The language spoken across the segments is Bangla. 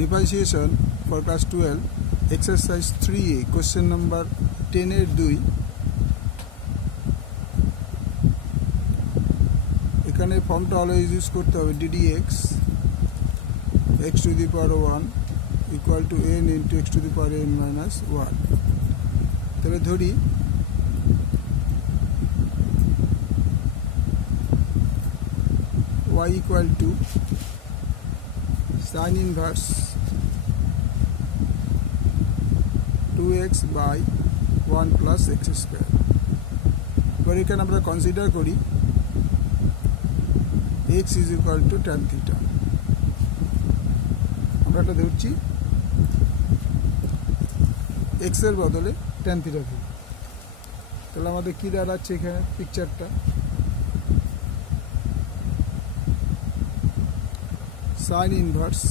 Differentiation for class 12 exercise 3a question number 10 এর 2 এখানে ফর্মটা অলওয়েজ ইউজ করতে হবে ddx x to the power 1 equal to n into x to the power n minus 1 তবে ধরি y equal to sin inverse 2x by 1 plus x square এবার এখানে আমরা কনসিডার করি x is equal to tan theta আমরা এটা ধরছি x এর বদলে tan theta ধরি তাহলে আমাদের কি দাঁড়াচ্ছে এখানে পিকচারটা sin inverse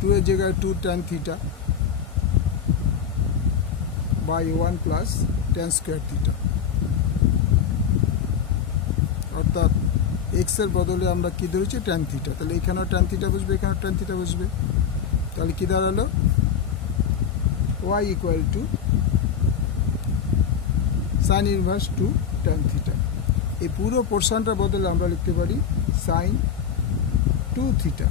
2 এর জায়গায় 2 tan theta by 1 plus tan square theta অর্থাৎ x এর বদলে আমরা কি ধরেছি tan theta তাহলে এখানেও tan theta বসবে এখানেও tan theta বসবে তাহলে কি দাঁড়ালো y equal to sin inverse 2 tan theta এই পুরো পোরশনটার বদলে আমরা লিখতে পারি sin 2 theta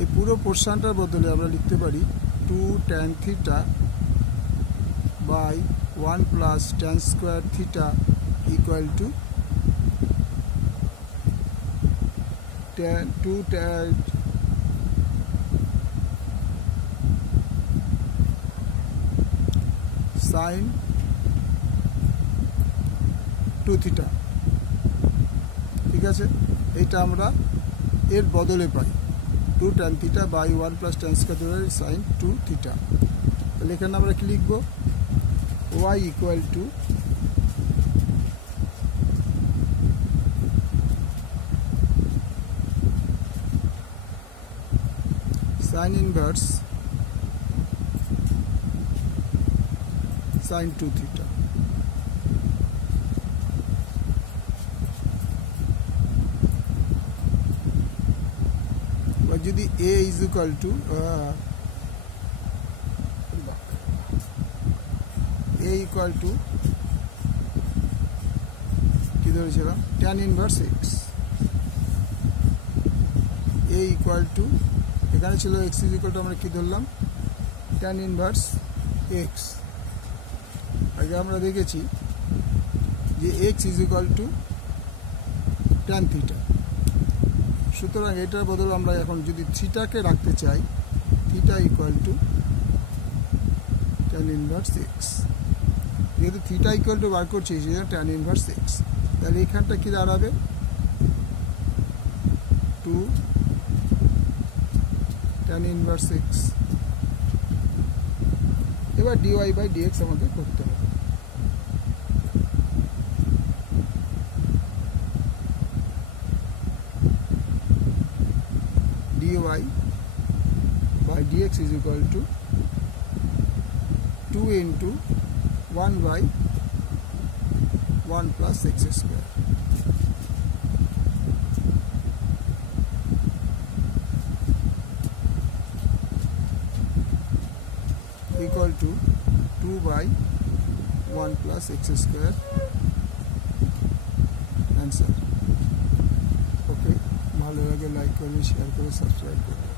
এই পুরো পোরশনটার বদলে আমরা লিখতে পারি 2 tan theta by 1 plus tan square theta equal to 2 tan sin 2 theta ঠিক আছে এটা আমরা এর বদলে পাই 2 tan theta by 1 plus tan square sin 2 theta তাহলে এখানে আমরা কি লিখব y equal to sin inverse sin 2 theta বা যদি a is equal to a equal to কি ধরেছিলাম tan inverse x a equal to এখানে ছিল x is equal to আমরা কি ধরলাম tan inverse x আগে আমরা দেখেছি যে x is equal to tan theta সুতরাং এটার বদলে আমরা এখন যদি থিটাকে রাখতে চাই theta equal to tan inverse x যেহেতু থিটা ইকুয়াল টু বার করছি সেজন্য tan inverse x তাহলে এখানটা কি দাঁড়াবে 2 tan inverse x এবার dy by dx আমাদের করতে হবে dy by dx is equal to 2 into 1 by 1 plus x square equal to 2 by 1 plus x square answer okay ভালো লাগে লাইক করবে শেয়ার করে সাবস্ক্রাইব করবে